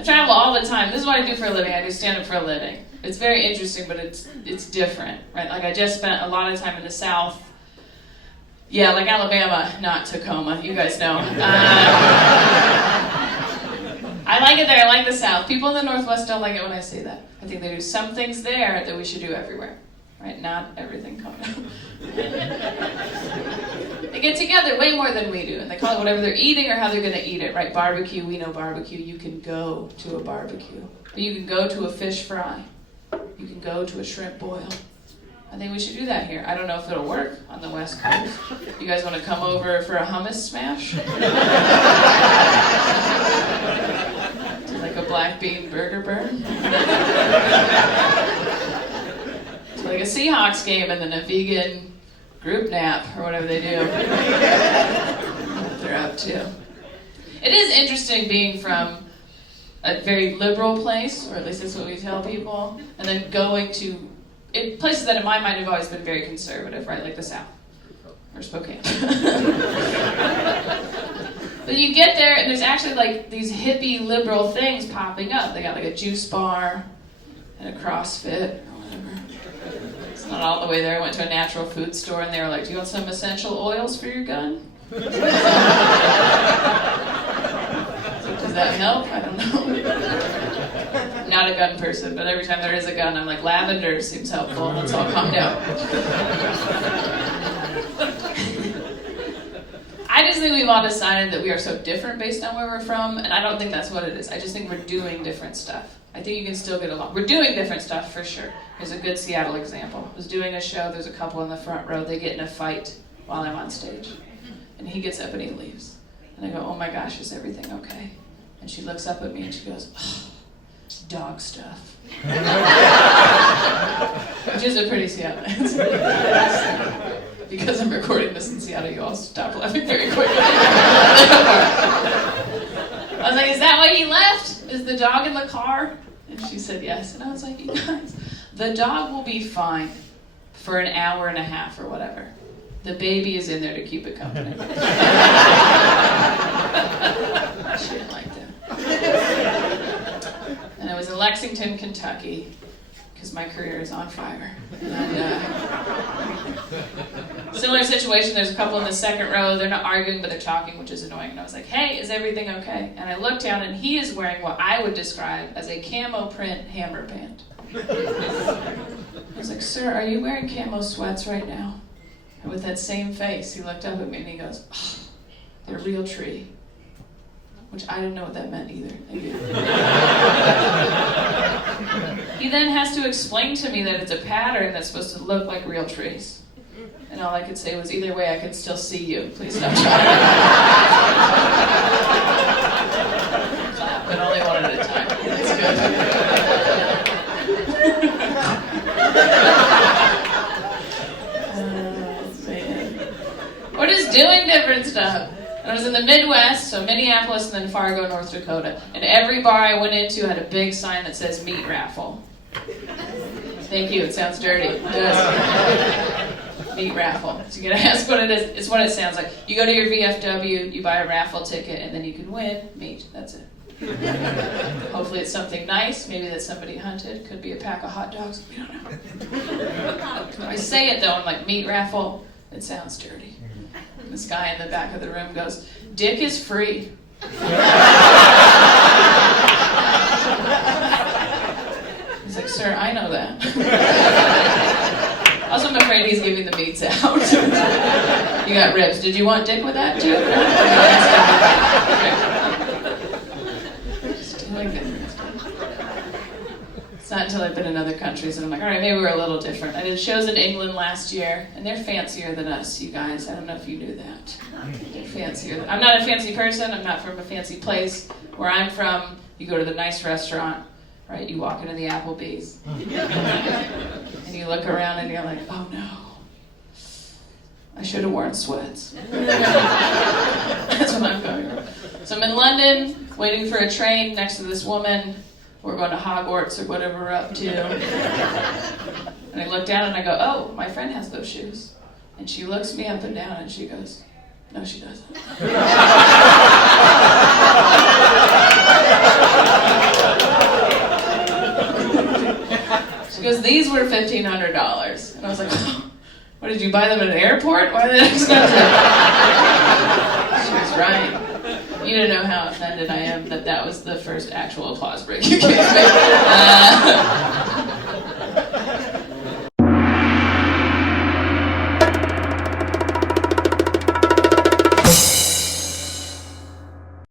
I travel all the time. This is what I do for a living. I do stand-up for a living. It's very interesting, but it's different, right? Like I just spent a lot of time in the South. Yeah, like Alabama, not Tacoma. You guys know. I like it there. I like the South. People in the Northwest don't like it when I say that. I think they do some things there that we should do everywhere. Right? Not everything coming out. They get together way more than we do, and they call it whatever they're eating or how they're going to eat it, right? Barbecue, we know barbecue. You can go to a barbecue. But you can go to a fish fry. You can go to a shrimp boil. I think we should do that here. I don't know if it'll work on the West Coast. You guys want to come over for a hummus smash? Like a black bean burger burn? It's like a Seahawks game and then a vegan group nap or whatever they do. What they're up to. It is interesting being from a very liberal place, or at least that's what we tell people, and then going to places that in my mind have always been very conservative, right? Like the South or Spokane. But you get there and there's actually like these hippie liberal things popping up. They got like a juice bar and a CrossFit or whatever. It's not all the way there. I went to a natural food store and they were like, "Do you want some essential oils for your gun?" Does that help? I don't know. I'm not a gun person, but every time there is a gun, I'm like, lavender seems helpful. Let's all calm down. I just think we've all decided that we are so different based on where we're from, and I don't think that's what it is. I just think we're doing different stuff. I think you can still get along. We're doing different stuff for sure. Here's a good Seattle example. I was doing a show, there's a couple in the front row, they get in a fight while I'm on stage. And he gets up and he leaves. And I go, "Oh my gosh, is everything okay?" And she looks up at me and she goes, "Oh, dog stuff." Which is a pretty Seattle answer. Because I'm recording this in Seattle, you all stop laughing very quickly. I was like, "Is that why he left? Is the dog in the car?" And she said yes. And I was like, "You guys, the dog will be fine for an hour and a half or whatever. The baby is in there to keep it company." She didn't like that. And I was in Lexington, Kentucky, because my career is on fire. And, similar situation, there's a couple in the second row, they're not arguing, but they're talking, which is annoying. And I was like, "Hey, is everything okay?" And I looked down, and he is wearing what I would describe as a camo print hammer band. I was like, "Sir, are you wearing camo sweats right now?" And with that same face, he looked up at me and he goes, "Oh, they're real tree." Which I didn't know what that meant either. He then has to explain to me that it's a pattern that's supposed to look like real trees. And all I could say was, "Either way, I can still see you. Please stop trying." Clap, but only one at a time. That's good. We're just doing different stuff. I was in the Midwest, so Minneapolis and then Fargo, North Dakota. And every bar I went into had a big sign that says "meat raffle." Thank you, it sounds dirty. It does. Meat raffle. So you gotta ask what it is. It's what it sounds like. You go to your VFW, you buy a raffle ticket, and then you can win meat. That's it. Hopefully it's something nice, maybe that somebody hunted. Could be a pack of hot dogs, we don't know. I say it though, I'm like, "meat raffle," it sounds dirty. This guy in the back of the room goes, "Dick is free." He's like, "Sir, I know that." Also, I'm afraid he's giving the meats out. You got ribs. Did you want dick with that too? Just like that. It's not until I've been in other countries and I'm like, all right, maybe we're a little different. I did shows in England last year, and they're fancier than us, you guys. I don't know if you knew that. They're fancier. I'm not a fancy person. I'm not from a fancy place. Where I'm from, you go to the nice restaurant, right? You walk into the Applebee's, and you look around and you're like, "Oh no, I should have worn sweats." That's what I'm going for. So I'm in London, waiting for a train next to this woman. We're going to Hogwarts or whatever we're up to. And I look down and I go, "Oh, my friend has those shoes." And she looks me up and down and she goes, "No, she doesn't." goes, these were $1,500. And I was like, what, did you buy them at an airport? Why are they expensive? She was right. You don't know how offended I am that was the first actual applause break you gave me.